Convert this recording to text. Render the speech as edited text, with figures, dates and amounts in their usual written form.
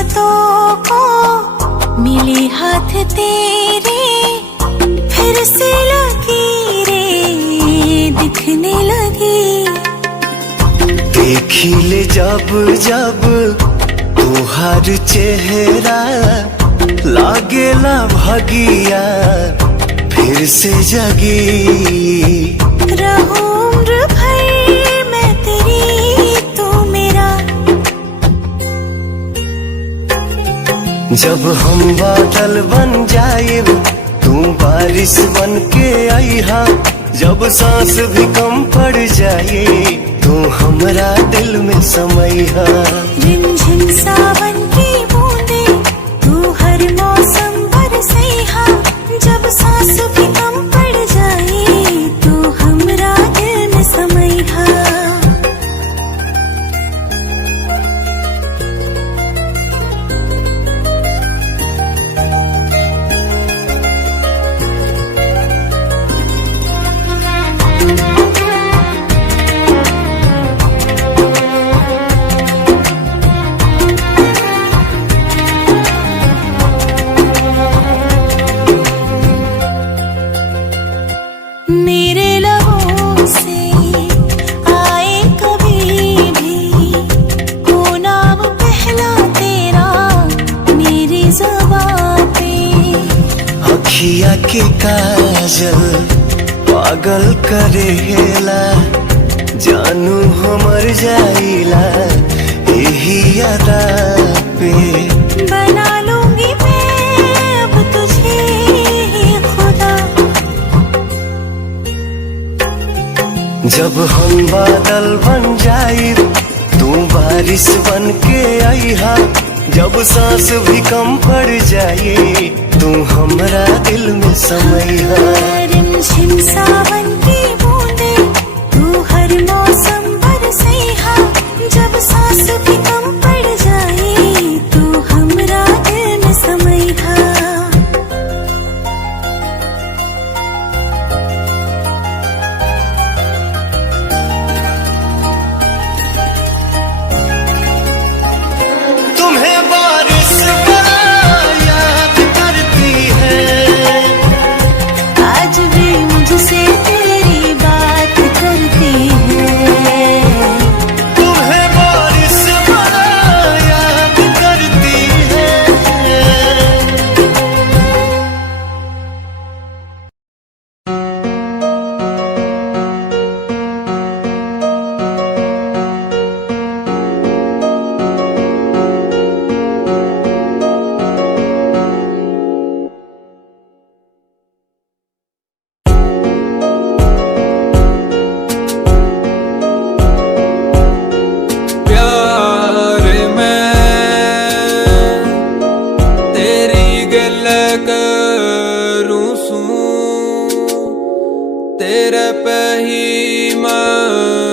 किस्मतों को मिले हाथ तेरे, फिर से लकीरें दिखने लगी। देखी ले जब जब तोहार चेहरा, लागेला भगिया फिर से जगी। रहूं उम्र भर मैं तेरी, तू मेरा। जब हम बादल बन जाए तू बारिश बन के आईहा, जब सांस भी कम पड़ जाए तू हमरा दिल में समैहा। रिमझिम सावन की बूंदे तू हर मौसम बरसैहा, जब सांस भी कम पड़ जाए तू हमरा दिल में समैहा। मेरे लबों से आए कभी भी हो नाम पहला तेरा मेरी ज़ुबां पे। अखिया के काजल पागल करेला, जानू हमर जाइला यही अदा पे। बना लूंगी मैं अब तुझे ही खुदा। जब हम बादल बन जाए तू बारिश बन के आईहा, जब सांस भी कम पड़ जाए तू हमरा दिल में समैहा। रिमझिम सावन की बूंदे तू हर मौसम बरसैहा, जब सांस भी कम पड़ जाए तू हमरा दिल में समैहा। तुम्हें बारिश याद करती है, आज भी मुझसे तेरी बात करती है। तुम्हें बारिश याद करती है। प्यार मैं तेरी गल करूं सूं, तेरे पे ही मैं